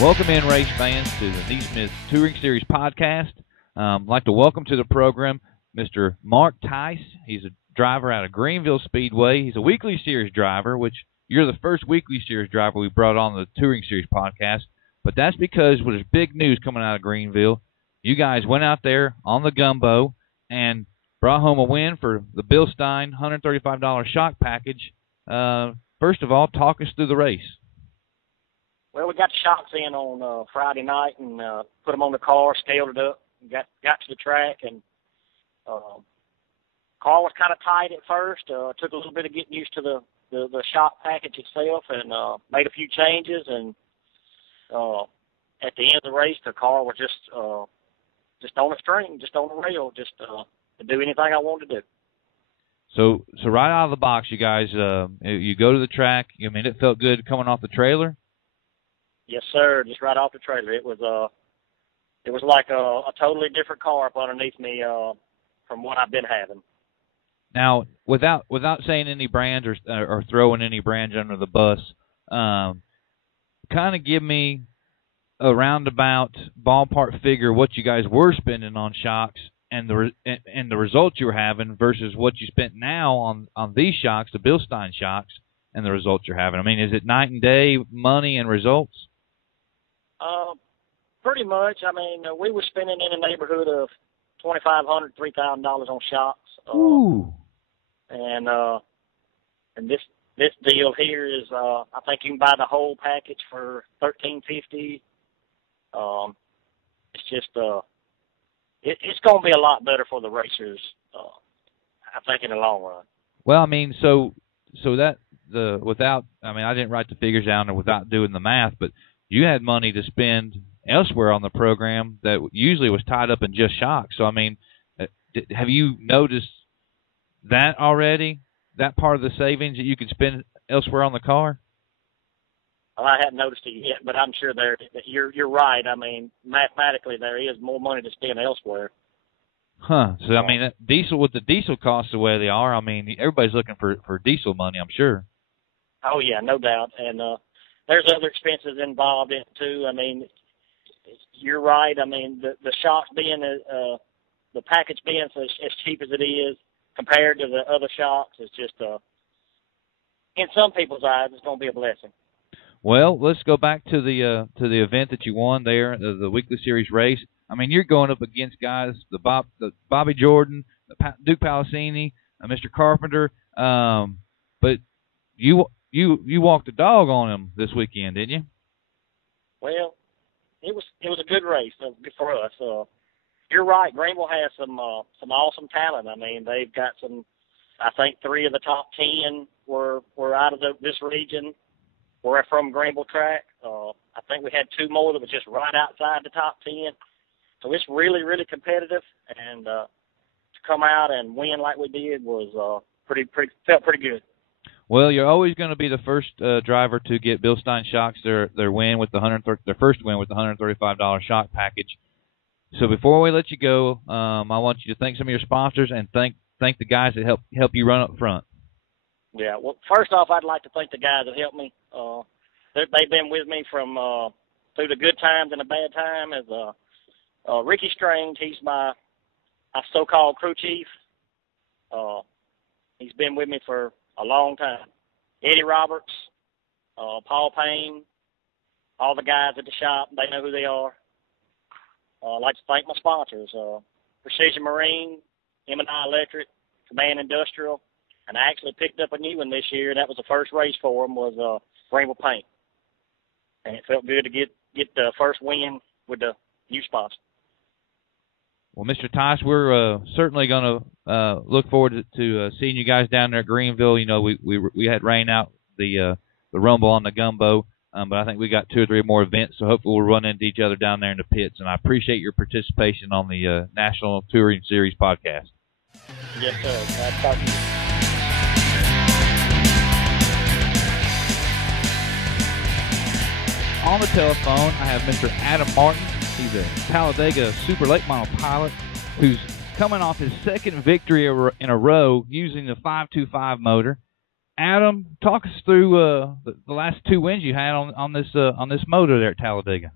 Welcome in, race fans, to the NeSmith Touring Series podcast. I'd like to welcome to the program Mr. Mark Tice. He's a driver out of Greenville Speedway. He's a weekly series driver, which you're the first weekly series driver we brought on the Touring Series podcast. But that's because there's big news coming out of Greenville. You guys went out there on the gumbo and brought home a win for the Bill Stein $135 shock package. First of all, talk us through the race. Well, we got the shocks in on Friday night and put them on the car, scaled it up, and got to the track. And car was kind of tight at first. Took a little bit of getting used to the shock package itself, and made a few changes. And at the end of the race, the car was just on a string, just on a rail, just to do anything I wanted to do. So right out of the box, you guys, you go to the track. I mean, it felt good coming off the trailer. Yes, sir. Just right off the trailer. It was like a totally different car up underneath me from what I've been having. Now, without saying any brands or throwing any brands under the bus, kind of give me a roundabout ballpark figure what you guys were spending on shocks and the results you were having versus what you spent now on these shocks, the Bill Stein shocks, and the results you're having. I mean, is it night and day, money and results? Pretty much. I mean, we were spending in the neighborhood of $2,500, $3,000 on shocks. Ooh. And this deal here is, I think you can buy the whole package for $1,350. It's just, it's going to be a lot better for the racers, I think, in the long run. Well, I mean, so that I didn't write the figures down or without doing the math, but you had money to spend elsewhere on the program that usually was tied up in just shocks. So, I mean, have you noticed that already, that part of the savings that you could spend elsewhere on the car? Well, I haven't noticed it yet, but I'm sure you're right. I mean, mathematically, there is more money to spend elsewhere. Huh. So, I mean, with the diesel costs the way they are, I mean, everybody's looking for diesel money, I'm sure. Oh, yeah, no doubt. And there's other expenses involved in it, too. I mean, you're right. I mean, the shocks being, the package being as cheap as it is compared to the other shocks, it's just, in some people's eyes, it's going to be a blessing. Well, let's go back to the event that you won there, the weekly series race. I mean, you're going up against guys, the Bobby Jordan, the Duke Palacini, Mr. Carpenter, but you walked the dog on him this weekend, didn't you? Well, it was a good race for us. You're right. Greenville has some awesome talent. I mean, they've got some. I think 3 of the top 10 were out of this region. We're from Greenville track. I think we had 2 more that was just right outside the top 10. So it's really, really competitive, and to come out and win like we did was felt pretty good. Well, you're always going to be the first driver to get Bill Stein shocks their win with their first win with the $135 shock package. So before we let you go, I want you to thank some of your sponsors and thank the guys that help you run up front. Yeah. Well, first off, I'd like to thank the guys that helped me. They've been with me from through the good times and the bad time. As Ricky Strange, he's my so-called crew chief. He's been with me for a long time. Eddie Roberts, Paul Payne, all the guys at the shop, they know who they are. I'd like to thank my sponsors, Precision Marine, M&I Electric, Command Industrial, and I actually picked up a new one this year. That was the first race for them, was Greenville Paint. And it felt good to get the first win with the new sponsor. Well, Mr. Tice, we're certainly going to look forward to seeing you guys down there at Greenville. You know, we had rain out the rumble on the gumbo, but I think we got 2 or 3 more events, so hopefully we'll run into each other down there in the pits. And I appreciate your participation on the National Touring Series podcast. Yes, sir. I'll talk to you. On the telephone, I have Mr. Adam Martin. He's a Talladega Super Late Model pilot who's coming off his second victory in a row using the 525 motor. Adam, talk us through the last 2 wins you had on this motor there at Talladega.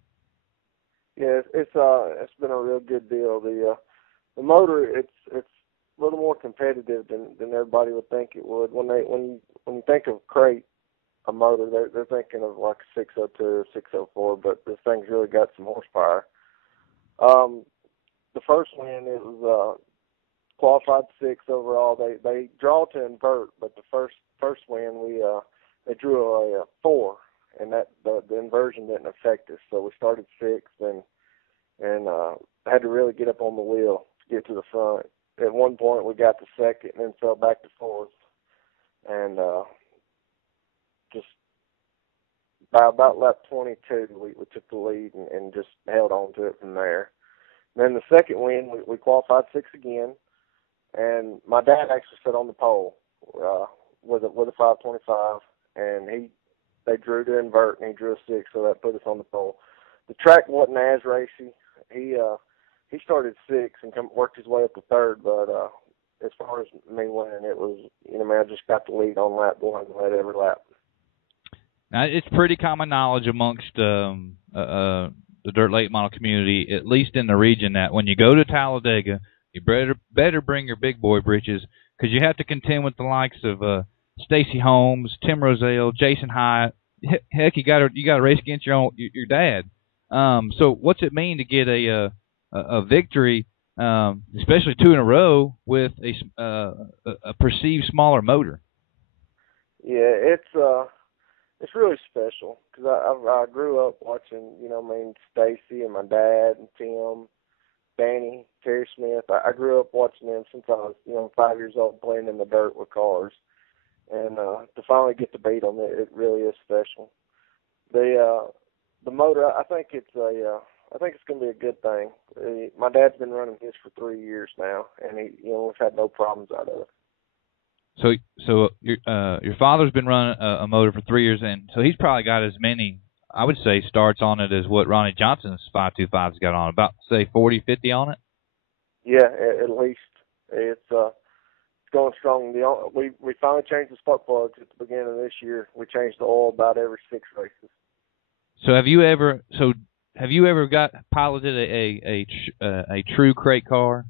Yeah, it's been a real good deal. The motor, it's a little more competitive than everybody would think it would. When you think of crate, a motor, they're thinking of like a 602 or 604, but this thing's really got some horsepower. The first win, it was qualified 6th overall. They draw to invert, but the first win they drew a 4, and that the inversion didn't affect us. So we started 6th and had to really get up on the wheel to get to the front. At one point we got to 2nd and then fell back to 4th, and just by about lap 22 we took the lead and just held on to it from there. And then the second win we qualified 6th again, and my dad actually sat on the pole with a 525, and they drew to invert and he drew a 6, so that put us on the pole. The track wasn't as racy. He started 6th and worked his way up to 3rd, but as far as me winning, it was, I just got the lead on lap 1 and led every lap. Now, it's pretty common knowledge amongst the dirt late model community, at least in the region, that when you go to Talladega, you better bring your big boy britches, because you have to contend with the likes of Stacy Holmes, Tim Roselle, Jason Hyatt. Heck, you got to race against your dad. So what's it mean to get a victory, especially 2 in a row, with a perceived smaller motor? Yeah, it's really special, because I grew up watching, Stacy and my dad and Tim, Danny, Terry Smith. I grew up watching them since I was, 5 years old, playing in the dirt with cars. And to finally get to beat them, it really is special. The motor, I think it's going to be a good thing. My dad's been running his for 3 years now, and we've had no problems out of it. So your father's been running a motor for 3 years, and so he's probably got as many, I would say, starts on it as what Ronnie Johnson's 525's got on, about, say, 40, 50 on it? Yeah, at least. It's going strong. We finally changed the spark plugs at the beginning of this year. We changed the oil about every 6 races. So have you ever piloted a true crate car?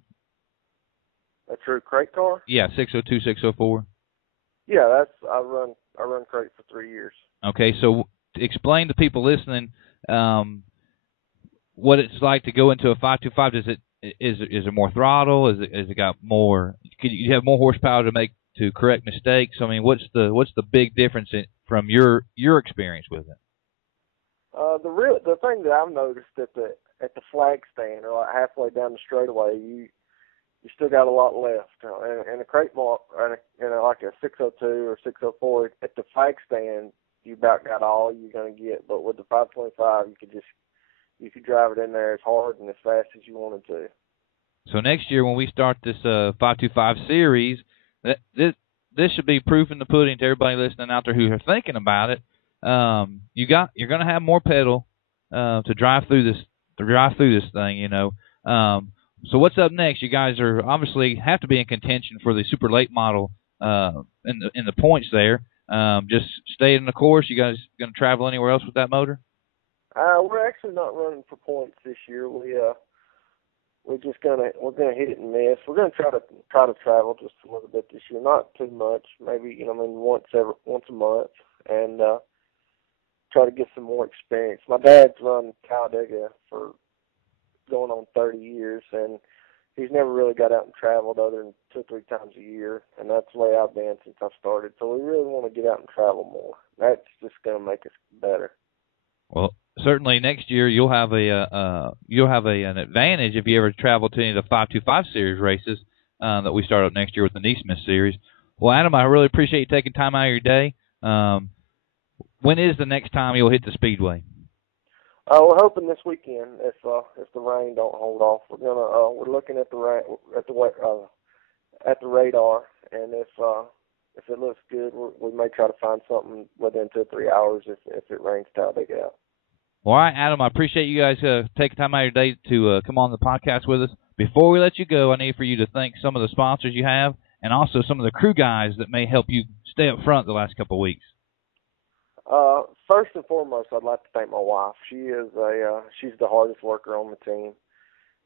A true crate car? Yeah, 602, 604. Yeah, I run crate for 3 years. Okay, so explain to people listening what it's like to go into a 525. Is it more throttle? Is it got more? Could you have more horsepower to correct mistakes? I mean, what's the big difference from your experience with it? The thing that I've noticed at the flag stand, or like halfway down the straightaway, you still got a lot left. In a crate mark, like a 602 or 604, at the flag stand, you about got all you're going to get. But with the 525, you could drive it in there as hard and as fast as you wanted to. So next year when we start this 525 series, this should be proof in the pudding to everybody listening out there who are thinking about it. You're going to have more pedal to drive through this thing, So what's up next? You guys are obviously have to be in contention for the super late model in the points there. Just stay in the course. You guys going to travel anywhere else with that motor? We're actually not running for points this year. We're gonna hit it and miss. We're gonna try to travel just a little bit this year, not too much. Maybe once a month, and try to get some more experience. My dad's run Talladega for going on 30 years, and he's never really got out and traveled other than 2 or 3 times a year, and that's the way I've been since I started. So we really want to get out and travel more. That's just going to make us better. Well, certainly next year you'll have an advantage if you ever travel to any of the 525 series races that we start up next year with the NeSmith series. Well, Adam, I really appreciate you taking time out of your day. When is the next time you'll hit the Speedway? We're hoping this weekend if the rain don't hold off. We're looking at the radar, and if it looks good, we may try to find something within 2 or 3 hours if it rains Talladega out. All right, Adam, I appreciate you guys taking time out of your day to come on the podcast with us. Before we let you go, I need for you to thank some of the sponsors you have and also some of the crew guys that may help you stay up front the last couple of weeks? First and foremost, I'd like to thank my wife. She's the hardest worker on the team,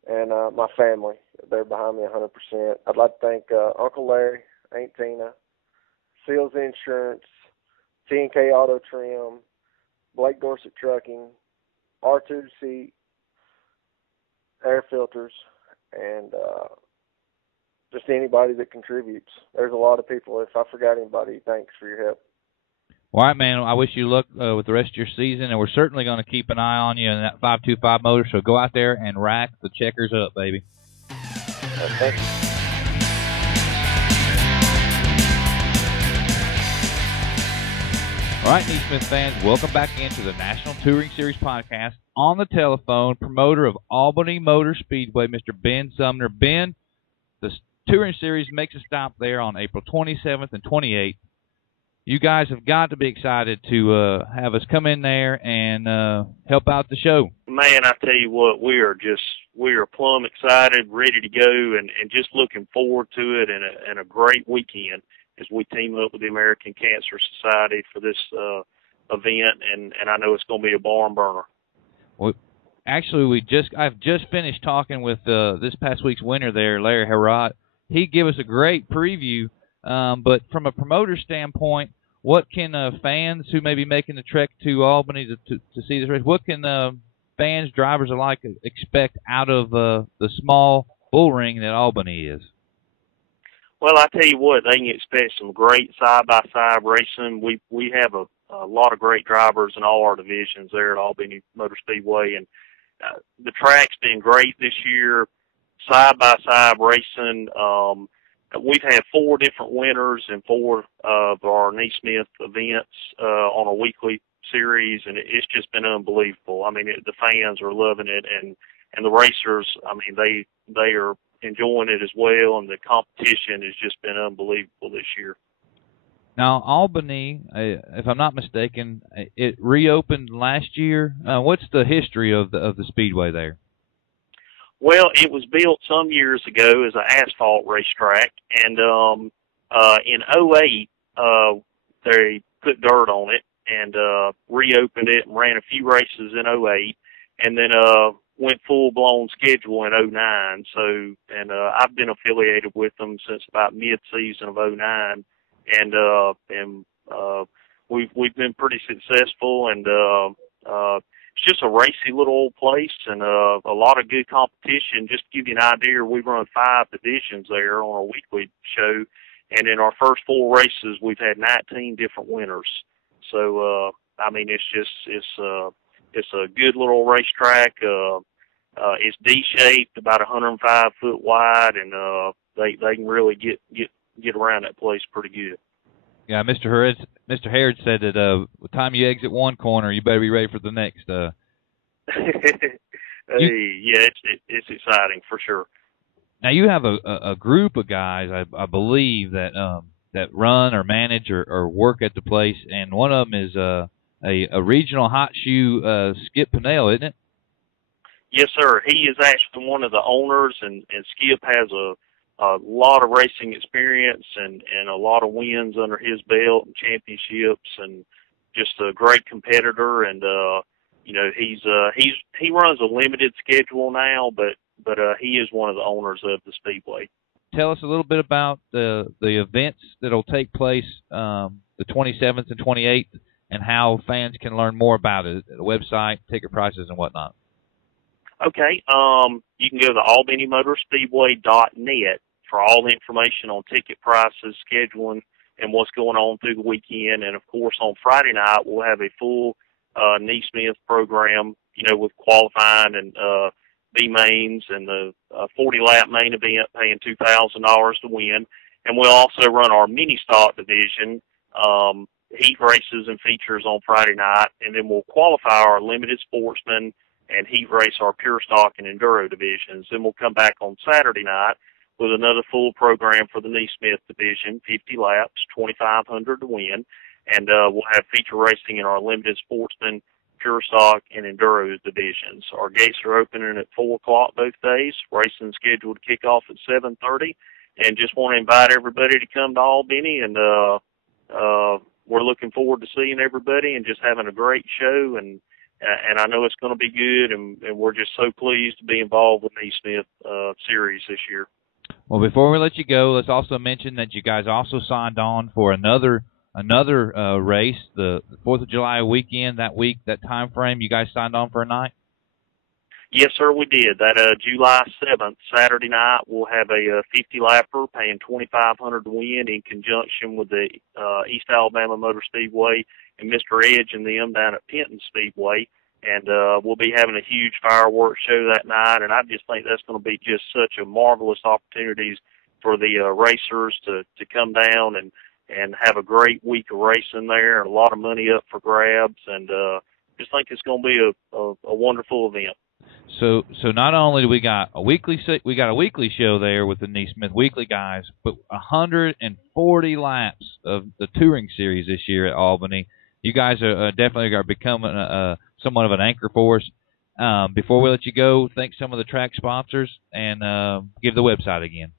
and my family. They're behind me 100%. I'd like to thank Uncle Larry, Aunt Tina, Seals Insurance, T&K Auto Trim, Blake Dorset Trucking, R2 Seat, Air Filters, and just anybody that contributes. There's a lot of people. If I forgot anybody, thanks for your help. All right, man. I wish you luck with the rest of your season, and we're certainly going to keep an eye on you in that 525 motor, so go out there and rack the checkers up, baby. Thank you. All right, NeSmith fans, welcome back into the National Touring Series podcast. On the telephone, promoter of Albany Motor Speedway, Mr. Ben Sumner. Ben, the Touring Series makes a stop there on April 27th and 28th. You guys have got to be excited to have us come in there and help out the show. Man, I tell you what, we are plumb excited, ready to go, and just looking forward to it, and a great weekend as we team up with the American Cancer Society for this event, and I know it's going to be a barn burner. Well, actually, I've just finished talking with this past week's winner there, Larry Herrott. He gave us a great preview, but from a promoter standpoint, what can fans who may be making the trek to Albany to see this race, what can fans, drivers alike, expect out of the small bull ring that Albany is? Well, I tell you what, they can expect some great side-by-side racing. We have a lot of great drivers in all our divisions there at Albany Motor Speedway, and the track's been great this year. Side-by-side racing. We've had 4 different winners in 4 of our NeSmith events on a weekly series, and it's just been unbelievable. I mean, the fans are loving it, and the racers, I mean, they are enjoying it as well, and the competition has just been unbelievable this year. Now, Albany, if I'm not mistaken, it reopened last year. What's the history of the speedway there? Well, it was built some years ago as an asphalt racetrack, and in 2008, they put dirt on it and reopened it and ran a few races in 2008, and then went full-blown schedule in 2009. So, and I've been affiliated with them since about mid-season of 2009, and we've been pretty successful, and it's just a racy little old place, and a lot of good competition. Just to give you an idea, we run 5 divisions there on a weekly show, and in our first 4 races, we've had 19 different winners. So, I mean, it's a good little racetrack. It's D-shaped, about 105 foot wide, and they can really get around that place pretty good. Yeah, Mr. Harrod said that by the time you exit one corner, you better be ready for the next. Yeah, it's exciting for sure. Now you have a group of guys, I believe, that run or manage or work at the place, and one of them is a regional hot shoe, Skip Pinnell, isn't it? Yes, sir. He is actually one of the owners, and Skip has a lot of racing experience and a lot of wins under his belt and championships, and just a great competitor. And you know, he runs a limited schedule now, but he is one of the owners of the Speedway. Tell us a little bit about the events that'll take place the 27th and 28th, and how fans can learn more about it, the website, ticket prices, and whatnot. Okay, you can go to albanymotorspeedway.net for all the information on ticket prices, scheduling, and what's going on through the weekend. And, of course, on Friday night, we'll have a full NeSmith program, you know, with qualifying and B-mains and the 40-lap main event paying $2,000 to win. And we'll also run our mini-stock division, heat races and features on Friday night, and then we'll qualify our limited sportsman and heat race our pure stock and enduro divisions. Then we'll come back on Saturday night with another full program for the NeSmith division, 50 laps, $2,500 to win, and we'll have feature racing in our limited sportsman, pure stock, and enduro divisions. Our gates are opening at 4 o'clock both days. Racing scheduled to kick off at 7:30, and just want to invite everybody to come to Albany and we're looking forward to seeing everybody and just having a great show, and I know it's going to be good, and we're just so pleased to be involved with NeSmith series this year. Well, before we let you go, let's also mention that you guys also signed on for another race, the 4th of July weekend. That time frame, you guys signed on for a night? Yes, sir, we did. That July 7th, Saturday night, we'll have a 50-lapper paying $2,500 to win in conjunction with the East Alabama Motor Speedway and Mr. Edge and them down at Penton Speedway. And we'll be having a huge fireworks show that night, and I just think that's going to be just such a marvelous opportunities for the racers to come down and have a great week of racing there, and a lot of money up for grabs, and just think it's going to be a wonderful event. So not only do we got a weekly show there with the NeSmith Weekly guys, but 140 laps of the touring series this year at Albany. You guys are definitely are becoming somewhat of an anchor for us. Before we let you go, thank some of the track sponsors and give the website again.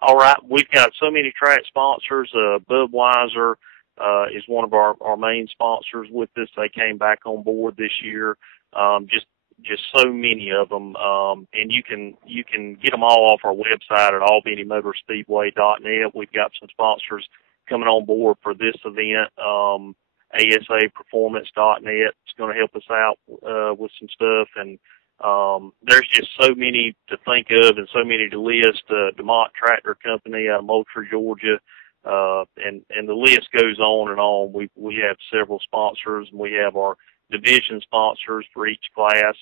All right, we've got so many track sponsors. Budweiser is one of our main sponsors with us. They came back on board this year. Just so many of them, and you can get them all off our website at albanymotorspeedway.net. We've got some sponsors coming on board for this event. ASAperformance.net is going to help us out with some stuff, and there's just so many to think of and so many to list. DeMont Tractor Company out of Moultrie, Georgia, and the list goes on and on. We have several sponsors, and we have our division sponsors for each class.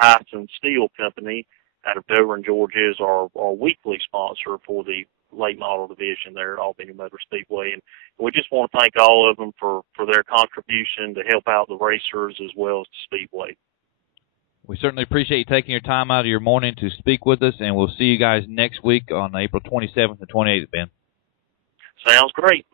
Tyson Steel Company out of Dover, Georgia is our weekly sponsor for the late model division there at Albany Motor Speedway. And we just want to thank all of them for their contribution to help out the racers as well as the Speedway. We certainly appreciate you taking your time out of your morning to speak with us, and we'll see you guys next week on April 27th and 28th, Ben. Sounds great.